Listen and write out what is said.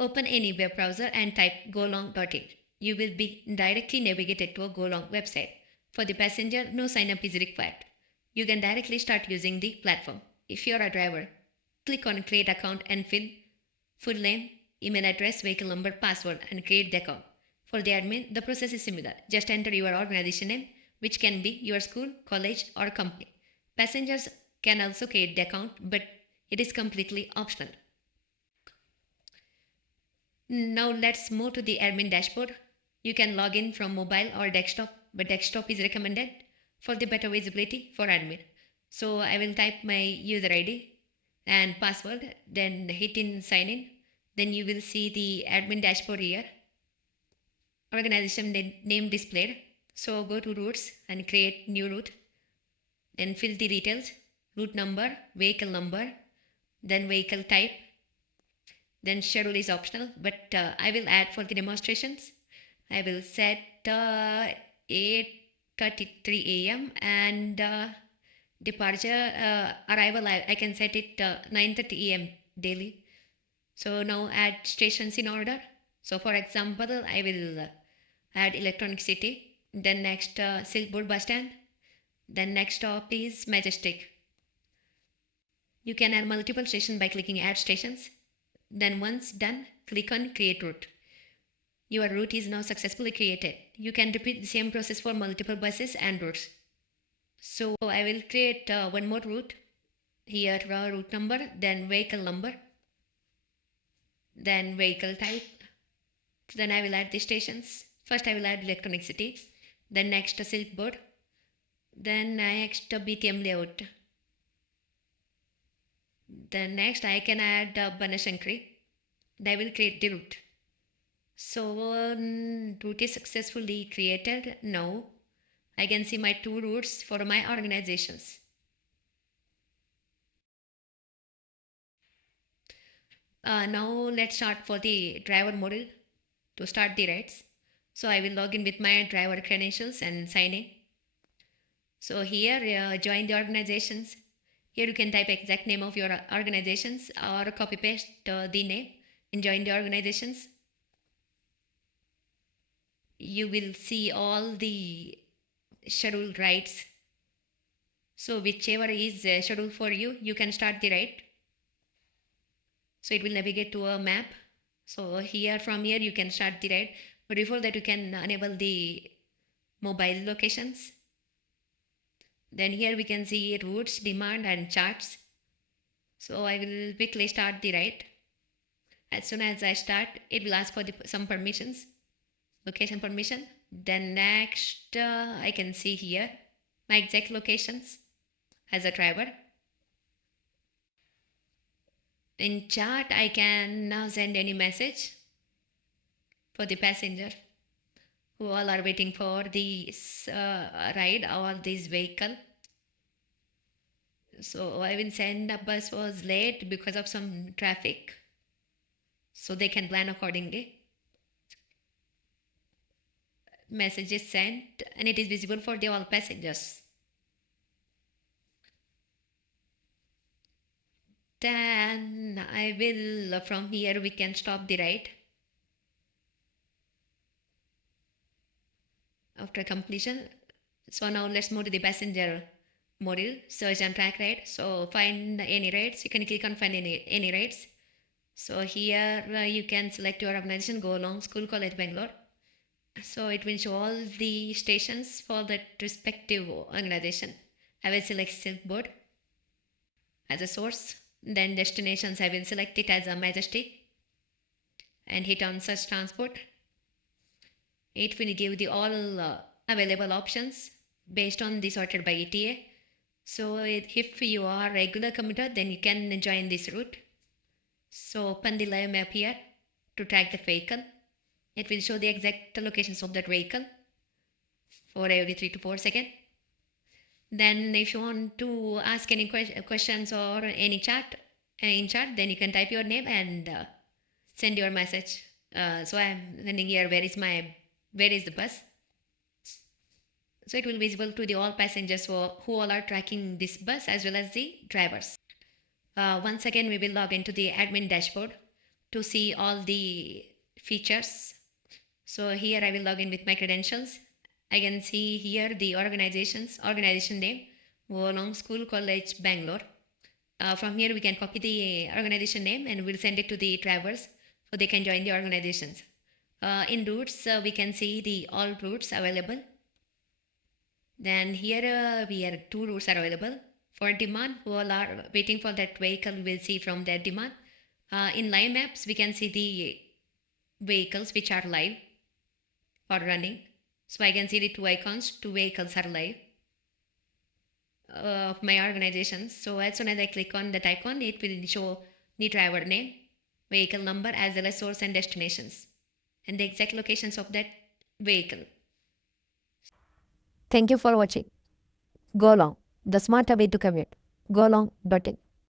Open any web browser and type golong.in. You will be directly navigated to a Golong website. For the passenger, no sign up is required. You can directly start using the platform. If you are a driver, click on create account and fill full name, email address, vehicle number, password and create the account. For the admin, the process is similar. Just enter your organization name, which can be your school, college or company. Passengers can also create the account, but it is completely optional. Now let's move to the admin dashboard. You can log in from mobile or desktop, but desktop is recommended for the better visibility for admin. So I will type my user ID and password, then hit in sign in. Then you will see the admin dashboard here. Organization name displayed. So go to routes and create new route. Then fill the details, route number, then vehicle type. Then schedule is optional, but I will add for the demonstrations. I will set 8:33 a.m. and departure arrival I can set it 9:30 a.m. daily. So now add stations in order. So for example, I will add Electronic City. Then next Silkwood bus stand. Then next stop is Majestic. You can add multiple stations by clicking add stations. Then once done, click on create route. Your route is now successfully created. You can repeat the same process for multiple buses and routes. So I will create one more route. Here route number, then vehicle number, then vehicle type. Then I will add the stations. First I will add Electronic City, then next Silkwood, then next BTM layout. Then next I can add Banashankari. I will create the route. So route is successfully created. Now I can see my two routes for my organizations. Now let's start for the driver module to start the rides. So I will log in with my driver credentials and sign in. So here join the organizations. Here you can type exact name of your organizations or copy paste the name and join the organizations. You will see all the scheduled rides. So whichever is scheduled for you, you can start the ride. So it will navigate to a map. So here from here you can start the ride. But before that you can enable the mobile locations. Then here we can see routes, demand and charts. So I will quickly start the ride. As soon as I start, it will ask for some permissions, location permission. Then next I can see here my exact locations as a driver. In chart I can now send any message for the passenger who all are waiting for this ride or this vehicle. So I will send a bus was late because of some traffic, so they can plan accordingly. Message is sent and it is visible for the all passengers. Then I will from here we can stop the ride. After completion. So now let's move to the passenger module, search and track ride. So find any rides. You can click on find any rides. So here you can select your organization, Golong School College Bangalore. So it will show all the stations for that respective organization. I will select Silkwood as a source. Then destinations I will select it as a Majestic and hit on search transport. It will give the all available options based on the sorted by ETA. So if you are a regular commuter, then you can join this route. So open the live map here to track the vehicle. It will show the exact locations of that vehicle for every 3 to 4 seconds. Then if you want to ask any questions or any chat in chat, then you can type your name and send your message. So I'm sending here where is the bus. So it will be visible to the all passengers who all are tracking this bus as well as the drivers. Once again we will log into the admin dashboard. to see all the features. So here I will log in with my credentials. I can see here the organization name, Volong School College Bangalore. From here we can copy the organization name and we'll send it to the travelers so they can join the organizations. In routes, we can see the all routes available. Then here we have 2 routes are available. For demand, who all are waiting for that vehicle, we'll see from their demand. In live maps, we can see the vehicles which are live or running. So I can see the 2 icons, 2 vehicles are live of my organization. So as soon as I click on that icon, it will show the driver name, vehicle number, as well as source and destinations, and the exact locations of that vehicle. Thank you for watching. Go Long, the smarter way to commute. GoLong.in.